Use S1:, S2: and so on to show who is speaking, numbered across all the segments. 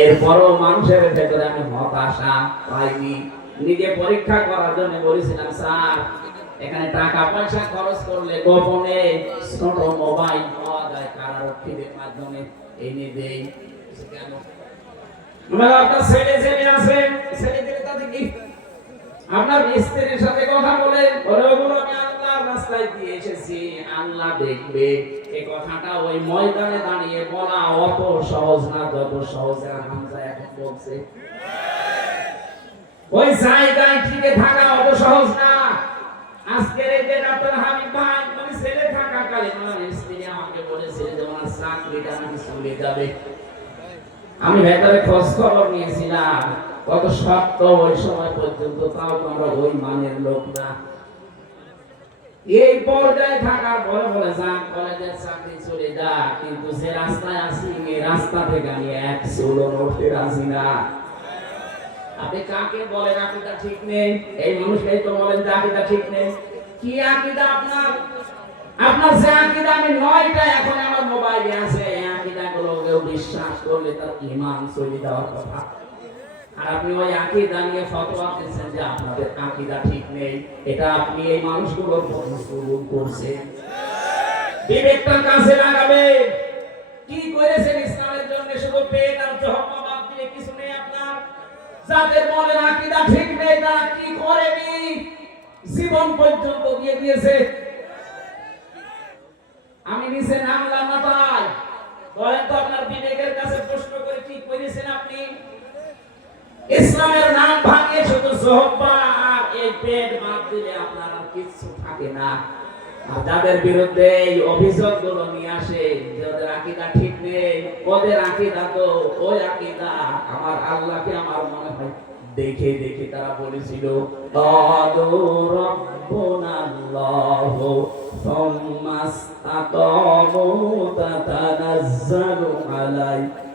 S1: এরপরও মানুষের ভেতরে আমি হতাশা পাইনি। নিজে পরীক্ষা করার জন্য বলেছিলাম, স্যার, এখানে টাকা পয়সা খরচ করলে গোপনে ছোট মোবাইল পাওয়া যায়, কারারক্ষীদের মাধ্যমে এনে দেই। কেন আপনার স্ত্রীর সাথে কথা বলে ওগুলো আমি আল্লাহ দেখবে। এই কথাটা ওই ময়দানে দাঁড়িয়ে বলা অত সহজ না, যত সহজে হামজা এখন বলছে। ওই জায়গায় টিকে থাকা অত সহজ না। আজকের এই যে ডাক্তার ভাই ছেলে আমার স্ত্রী আমাকে যে ওনার চাকরিটা চলে যাবে। আমি ভেতরে খোঁজ খবর নিয়েছিলাম। কত সত্য ওই সময় পর্যন্ত তাও তো আমরা ওই মানের লোক না। এই পর্যায়ে থাকার পরে বলে যান কলেজের চাকরি চলে যা কিন্তু যে রাস্তায় আসি এই রাস্তা থেকে আমি এক চুলো নড়তে রাজি না। আপনি কাকে বলেন আকিদা ঠিক নেই? এই মানুষটাই তো বলেন যে আকিদা ঠিক নেই। কি আকিদা আপনার? আপনার যে আকিদা আমি নয়টা এখন আমার মোবাইলে আছে। এই আকিদা গুলো কেউ বিশ্বাস করলে তার ইমান চলে যাওয়ার কথা। আর আপনি ওই আকিদা নিয়ে ফতোয়া দিচ্ছেন যে আপনাদের আকিদা ঠিক নেই, এটা আপনি এই মানুষগুলোর প্রতি করছেন। বিবেকটা কাছে লাগাবে। কি করেছেন ইসলামের জন্য? শুধু পেট আর জহম্মা বাদ দিয়ে কিছু নেই আপনার। যাদের মনে আকিদা ঠিক নেই, তারা কি করেনি? জীবন পর্যন্ত দিয়ে দিয়েছে। আমি নিচে নামলাম না তাই। বলেন তো আপনার বিবেকের কাছে প্রশ্ন করে কি করেছেন আপনি? ইসলামের নাম ভাঙিয়ে শুধু কিচ্ছু থাকে না। যাদের বিরুদ্ধে এই অভিযোগগুলো নিয়ে আসে যে ওদের আকিদা ঠিক নেই, ওদের আকিদা তো ওই আকিদা আমার আল্লাহকে আমার মনে হয় দেখে দেখে তারা বলেছিল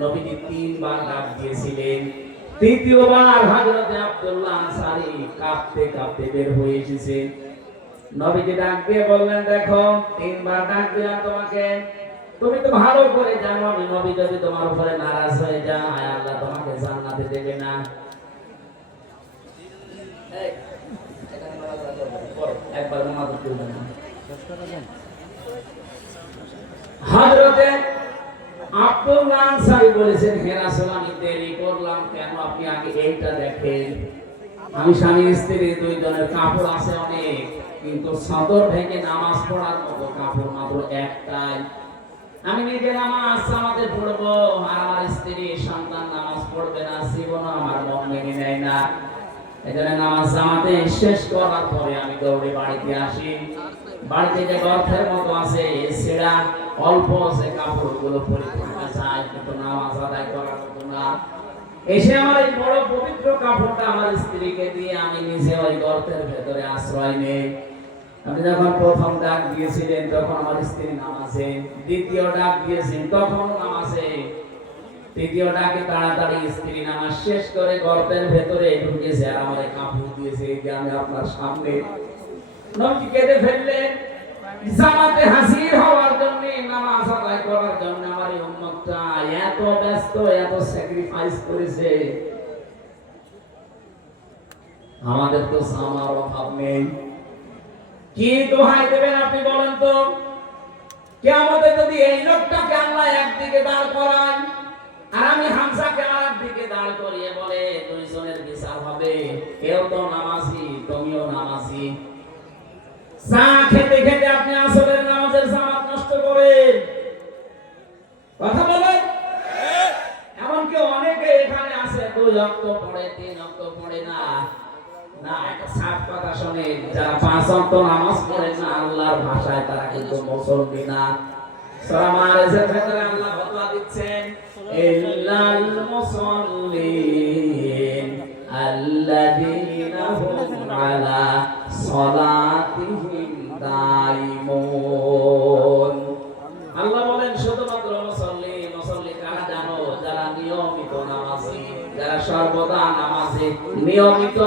S1: নবীজি তিনবার ডাক দিয়েছিলেন। তৃতীয়বার হযরতে আব্দুল্লাহ আনসারী কাঁপতে কাঁপতে বের হয়ে এসেছেন নবীজি ডাক দিয়ে বললেন দেখো তিনবার ডাক দিলাম তোমাকে। তুমি তো ভালো করে জানো আমি নবী যদি তোমার উপরে নারাজ হয়ে যায় আল্লাহ তোমাকে জান্নাতে দেবে না। একবার নামাজ বলেছেন আমি দেরি করলাম কেন? আপনি আগে এইটা দেখেন। আমি স্বামী দুইজনের কাপড় আছে অনেক, কিন্তু থেকে নামাজ পড়ার মতো কাপড় মাত্র একটাই। আমি নিজে নামাজ, আমাদের পড়ব আর আমার স্ত্রী, সন্তান নামাজ পড়বে না জীবন আমার মন মেনে নেয় না। এখানে নামাজ জামাতে শেষ করার পরে আমি দৌড়ে বাড়িতে আসি। বাড়িতে যে গর্থের মতো আছে সেটা অল্প আছে কাপড়গুলো পরে কিন্তু নামাজ আদায় করার মতো না। এসে আমার এই বড় পবিত্র কাপড়টা আমার স্ত্রীকে দিয়ে আমি নিজে ওই গর্তের ভেতরে আশ্রয় নেই। যখন প্রথম ডাক দিয়েছিলেন, তখন আমার স্ত্রী নামাজে, দ্বিতীয় ডাক দিয়েছেন, তখন নামাজে। তৃতীয় ডাকে তাড়াতাড়ি স্ত্রী নামাজ শেষ করে গর্তের ভেতরে ঢুকেছে আর আমার কাপড় দিয়েছে আমি আপনার সামনে কেঁদে হওয়ার জন্য, নামাজ আদায় করার জন্য আমার এই উম্মতটা এত ব্যস্ত, এত স্যাক্রিফাইস করেছে। আমাদের তো সামার অভাব নেই। কি দোহাই দেবেন আপনি বলেন তো? কেমতে যদি এই লোকটাকে আল্লাহ একদিকে দাঁড় করান আর আমি হামসাকে আর একদিকে দাঁড় করিয়ে বলে, দুইজনের বিচার হবে। কেউ তো নামাজি চা খেতে খেতে আপনি আসরের নামাজের নষ্ট করেন। কথা বলেন? এমনকি অনেকে এখানে আছে, দুই অক্ট পড়ে, তিন অক্ট পড়ে না। ভাষায় তারা কিন্তু না। আল্লাহ বদলা দিচ্ছেন নিয়মিত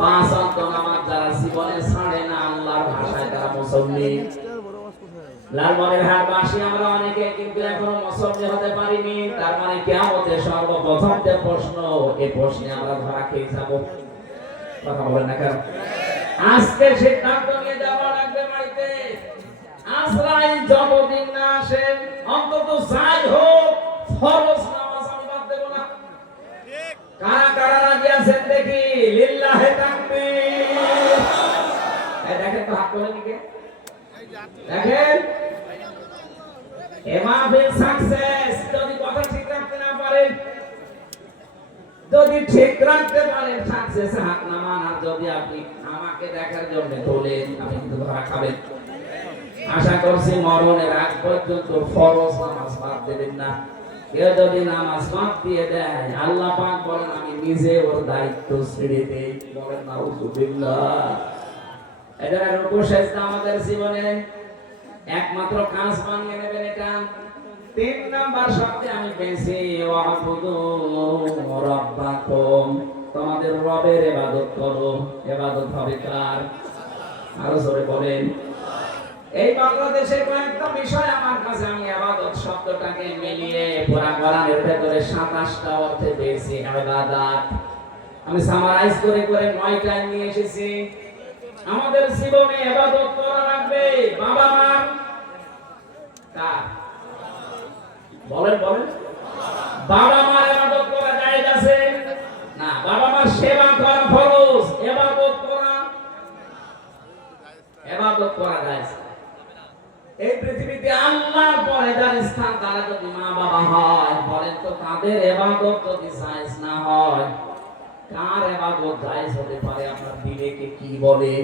S1: পাঁচ ওয়াক্ত নামাজ যারা জীবনে ছাড়ে না, আল্লাহর ভাষায় তারা মুসল্লি। লালমনের হার বাসি আমরা অনেকে, কিন্তু এখনও মুসলমান হতে পারিনি। তার মানে কেমতে সর্বপ্রথম যে প্রশ্ন, এ প্রশ্নে আমরা ধরা খেয়ে যাব। কথা বলেন না কেন? আজকে সিদ্ধান্ত যদি ঠিক রাখতে পারেন সাকসেস হাত নামান। আর যদি আপনি আমাকে দেখার জন্য তোলেন, আপনি কিন্তু ধরা খাবেন। আশা করছি মরণের আগ পর্যন্ত ফরজ নামাজ বাদ দেবেন না। কেউ যদি নামাজ বাদ দিয়ে দেয়, আল্লাহ পাক বলেন, আমি নিজে ওর দায়িত্ব ছেড়ে বলেন, নাউজুবিল্লাহ। এটা রূপসেজদা আমাদের জীবনে? একমাত্র কাজ বানিয়ে নেবেন এটা। তিন নাম্বার শব্দে আমি পেয়েছি রাব্বাকুম। তোমাদের রবের ইবাদত করো। ইবাদত হবে কার? আরও জোরে বলেন। এই বাংলাদেশের কয়েকটা বিষয় আমার কাছে আমি ইবাদত শব্দটাকে মিলিয়ে পুরা কোরআনের ভেতরে 27টা অর্থে পেয়েছি, ইবাদত। আমি সামারাইজ করে করে নয়টা নিয়ে এসেছি। আমাদের জীবনে ইবাদত করা লাগবে। বাবা মার কার? বলেন বলেন। বাবা মার ইবাদত করা জায়েজ আছে? না, বাবা মার সেবা করা ফরজ ইবাদত করা ইবাদত করা জায়েজ। এই পৃথিবীতে আল্লাহর পরে যার স্থান তারা যদি মা বাবা হয়, বলেন তো তাদের ইবাদত যদি জায়েজ না হয়, কার ইবাদত জায়েজ হতে পারে? আপনার বিবেকে কি বলে?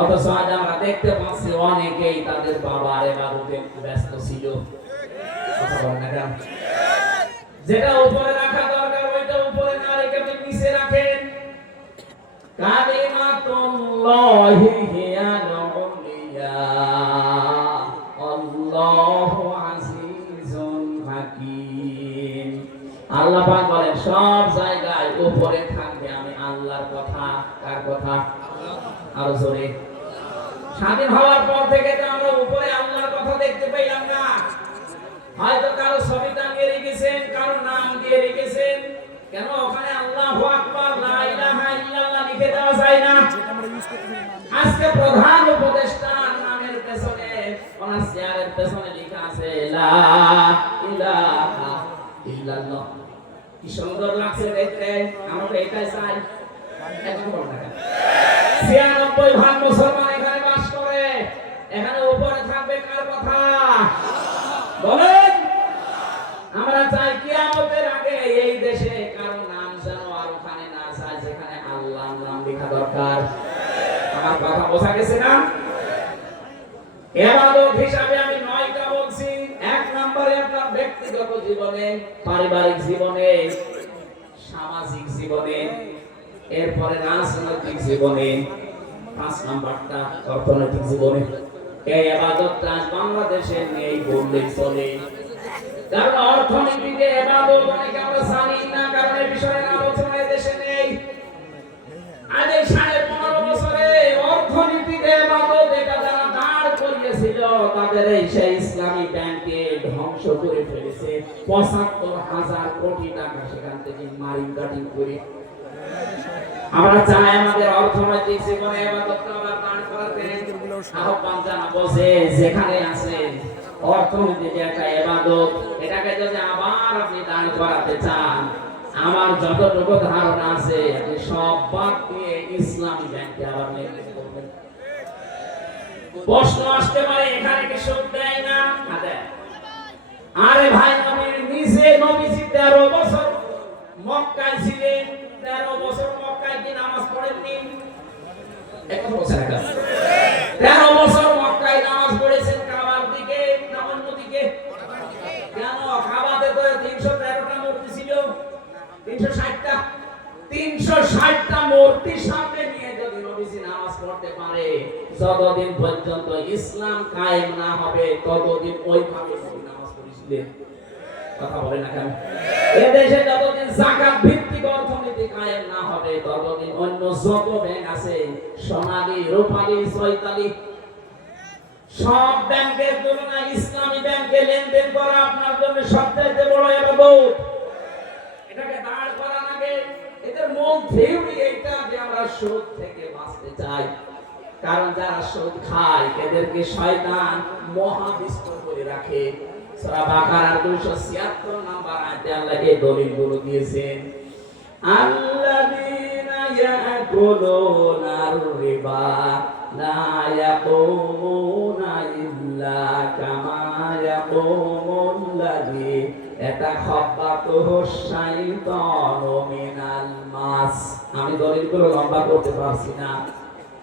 S1: অথচ আজ আমরা দেখতে পাচ্ছি অনেকেই তাদের বাবার ইবাদতে ব্যস্ত ছিল। যেটা উপরে রাখা দরকার, ওইটা উপরে না রেখে আপনি নিচে রাখেন। কালিমাতুল্লাহি হিয়াল উলিয়া আল্লাহু আজিজুন হাকীম। আল্লাহ পাক বলেন, সব জায়গায় উপরে থাকবে আমি আল্লাহর কথা। কার কথা? আরও জোরে। স্বাধীন হওয়ার পর থেকে তো আমরা উপরে আল্লাহর কথা দেখতে পেলাম না হয়তো কারও ছবি টাঙিয়ে রেখেছেন, কারও নাম দিয়ে রেখেছেন। কেন? ওখানে আল্লাহু আকবার, লা ইলাহা ইল্লাল্লাহ লিখে দেওয়া যায় না। আজকে প্রধান উপদেষ্টার নামের পেছনে, ওনার চেয়ারের পেছনে লেখা আছে, লা ইলাহা ইল্লাল্লাহ। কি সুন্দর লাগছে দেখতে, আমরা এটাই চাই? ছিয়ানব্বই ভাগ মুসলমান এখানে বাস করে এখানে উপরে থাকবে কার কথা বলেন আমরা চাই কিয়ামতের আগে এই দেশে কারও নাম যেন আর ওখানে না যায় যেখানে আল্লাহর নাম লেখা দরকার আমার কথা বোঝা গেছে না? এবাদত হিসাবে আমি নয়টা বলছি। এক নম্বরে আপনার ব্যক্তিগত জীবনে, পারিবারিক জীবনে, সামাজিক জীবনে, এরপরে রাজনৈতিক জীবনে, পাঁচ নাম্বারটা অর্থনৈতিক জীবনে। এই আবাদতটা আজ বাংলাদেশে নেই বললেই চলে। কারণ অর্থনীতিতে এবাদত অনেকে আমরা জানি এই ইসলামী ব্যাংকে ধ্বংস করে ফেলেছে। পঁচাত্তর হাজার কোটি টাকা সেখান থেকে মারিং কাটিং করে। আমরা চাই আমাদের অর্থনৈতিক জীবনে আহ্বান জানাব যে যেখানে আছে অর্থনীতি যে একটা এবাদত, এটাকে যদি আবার আপনি দাঁড় করাতে চান, আমার যতটুকু ধারণা আছে, আপনি সব বাদ দিয়ে ইসলামী ব্যাংকে আবার প্রশ্ন আসতে পারে, এখানে কি সুদ দেয় না? আরে ভাই নবীর নিজে নবীজি তেরো বছর মক্কায় ছিলেন। তেরো বছর মক্কায় কি নামাজ পড়েননি? এখন বছর পর্যন্ত ইসলাম কায়েম না হবে, ততদিন ওইভাবে নামাজ পড়েছিলেন কথা বলে না কেন? এদেশে যতদিন জাকাত ভিত্তিক অর্থনীতি কায়েম না হবে, ততদিন অন্য যত ব্যাংক আছে, সোনালী, রূপালী, চৈতালি, সব ব্যাংকের তুলনায় ইসলামী ব্যাংকে লেনদেন করা আপনার জন্য সবচাইতে বড় এবাদত এটাকে দাঁড় করান আগে এদের মূল থিওরি এইটা যে আমরা সুদ থেকে বাঁচতে চাই। কারণ যারা সুদ খায় এদেরকে শয়তান মহাবিষ্ট করে রাখে। সূরা বাকারার 276 নাম্বার আয়াতে আল্লাহ এই দলিলগুলো দিয়েছেন, আল্লাযীনা ইয়াকুলুনা আর-রিবা লা ইয়াকুমুনা ইল্লা কামা ইয়াকুমুল্লাযী ইয়াতাখাব্বাতুহু শাইতানু মিনাল মাস। আমি দলিলগুলো লম্বা করতে পারছি না।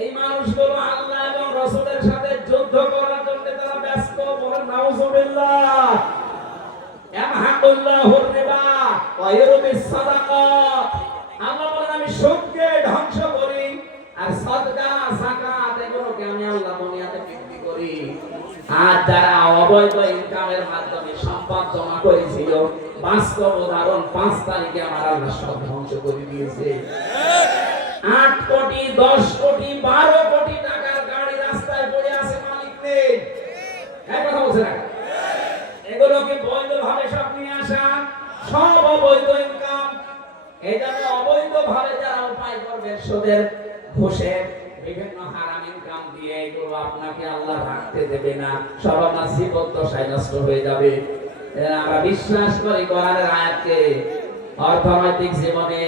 S1: এই মানুষগুলো আল্লাহ এবং রসুলের সাথে যুদ্ধ করার জন্য তারা ব্যস্ত, বলেন, নাউজুবিল্লাহ জমা করেছিল, বাস্তব উদাহরণ, পাঁচ তারিখে আমার আল্লাহ সব ধ্বংস করে দিয়েছে। আট কোটি, দশ কোটি, বারো কোটি টাকার গাড়ি রাস্তায় পড়ে আছে মালিক নেই কথা বলছে না? সব নিয়ে আসা, সব অবৈধ ইনকাম এই জন্য অবৈধ ভাবে যারা উপায় করবে, সুদের ঘুষের বিভিন্ন হারাম ইনকাম দিয়ে এগুলো আপনাকে আল্লাহ রাখতে দেবে না। সব আপনার জীবন দশায় নষ্ট হয়ে যাবে। আমরা বিশ্বাস করি কোরআনের আয়াতকে। অর্থনৈতিক জীবনে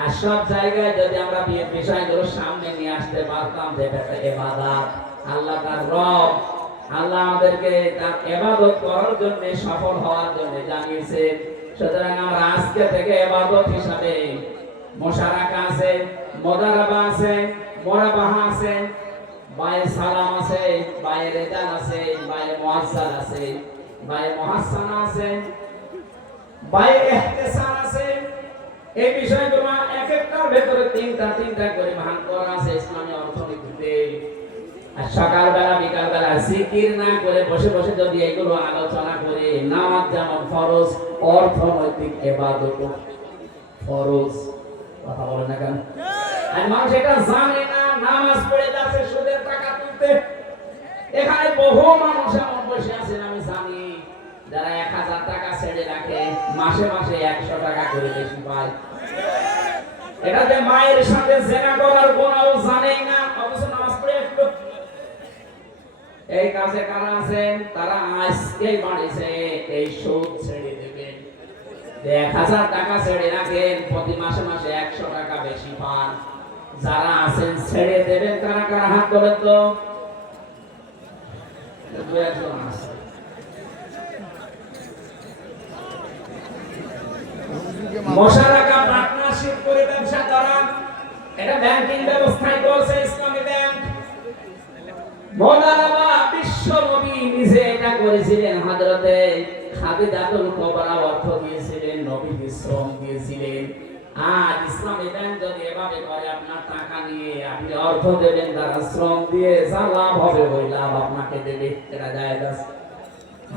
S1: আর সব জায়গায় যদি আমরা বিয়ের বিষয়গুলো সামনে নিয়ে আসতে পারতাম, যে এটা এবাদাত, আল্লাহ তার রব, আল্লাহ আমাদেরকে তার এবাদত করার জন্য সফল হওয়ার জন্য জানিয়েছে সুতরাং আমরা আজকে থেকে এবাদত হিসাবে মোশারাকা আছে, মোদারাবা আছে, মোরাবাহা আছে, বায়ে সালাম আছে, বায়ে রেজাল আছে, বায়ে মুআজ্জাল আছে, বায়ে মুহাসসানা আছে, বায়ে ইহতিসান এই বিষয়গুলো এক একটার ভেতরে তিনটা তিনটা করে ভাগ করা আছে, ইসলামী অর্থনীতিতে। আর সকালবেলা, বিকালবেলা না করে বসে বসে যদি এগুলো আলোচনা করে, নামাজ যেমন ফরজ, অর্থনৈতিক এবাদত ফরজ। কথা বলে না কেন? আর মানুষ এটা জানে না, নামাজ পড়ে যাচ্ছে সুদের টাকা তুলতে। এখানে বহু মানুষ এমন বসে আছেন, আমি জানি। যারা এক হাজার টাকা ছেড়ে রাখে মায়ের সাথে জেনা করার গোনাও জানেই না, অবশ্য নামাজ পড়ে একটু। এই কাজে কারা আছেন? তারা আজকেই বাড়িছে এই সুদ ছেড়ে দেবেন এক হাজার টাকা ছেড়ে রাখেন প্রতি মাসে মাসে একশো টাকা বেশি পান। যারা আছেন, ছেড়ে দেবেন, কারা কারা হাত করেন তো? একজন আছে মশারাকা পার্টনারশিপ করে ব্যবসা করা এটা ব্যাংকিং ব্যবস্থায় করছে ইসলামী ব্যাংক মৌলানা বিশ্ব নবী নিজে এটা করেছিলেন, হযরতে খাদিজাতুল কুবরা অর্থ দিয়েছিলেন নবী শ্রম দিয়েছিলেন। আর ইসলামী ব্যাংক যদি এভাবে করে আপনার টাকা নিয়ে আপনি অর্থ দেবেন, তারা শ্রম দিয়ে যা লাভ হবে, ওই লাভ আপনাকে দেবে। এটা যায়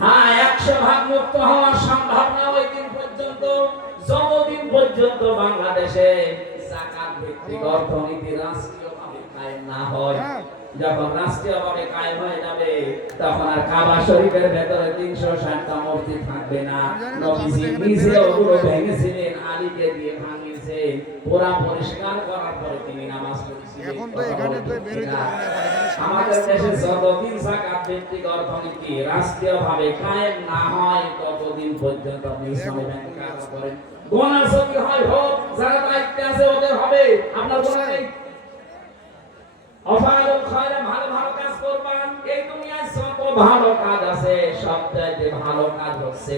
S1: হ্যাঁ একশো ভাগ মুক্ত হওয়ার সম্ভাবনা ওই দিন পর্যন্ত। যতদিন পর্যন্ত বাংলাদেশে জাকাত ভিত্তিক অর্থনীতি রাষ্ট্রীয়ভাবে কায়েম না হয় যখন রাষ্ট্রীয়ভাবে কায়েম হয়ে যাবে তখন আর কাবা শরীফের ভেতরে তিনশো ষাটটা মূর্তি থাকবে না। নবীজি নিজে ওগুলো ভেঙেছিলেন আলীকে দিয়ে যে ওরা পরিষ্কার করার পরে তিনি নামাজ আমাদের দেশে যতদিন ভিত্তিক অর্থনীতি কায়েম না হয় ততদিন পর্যন্ত আপনি ইসলামী ব্যাংক কাজ করেন। হয় হোক যারা দায়িত্বে আছে ওদের হবে আপনার ভালো কাজ হচ্ছে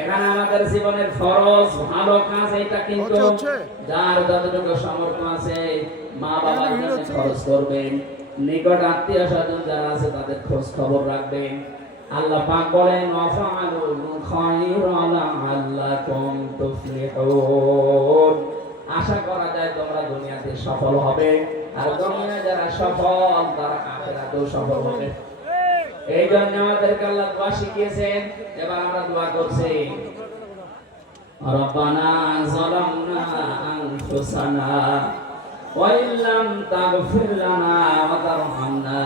S1: এখানে আমাদের জীবনের ফরজ ভালো কাজ এটা কিন্তু। যার যতটুকু সামর্থ্য আছে মা বাবার
S2: হচ্ছে।
S1: খরচ করবেন। নিকট আত্মীয় স্বজন যারা আছে তাদের খোঁজ খবর রাখবেন। আল্লাহ পাক বলেন তুফলিহুন। আশা করা যায় তোমরা দুনিয়াতে সফল হবে। আর দুনিয়ায় যারা সফল তারা আখিরাতেও সফল হবে। এই জন্য আমাদেরকে আল্লাহ দোয়া শিখিয়েছেন এবার আমরা দোয়া করছি ربنا ظلمنا أنفسنا وإن لم تغفر لنا وترحمنا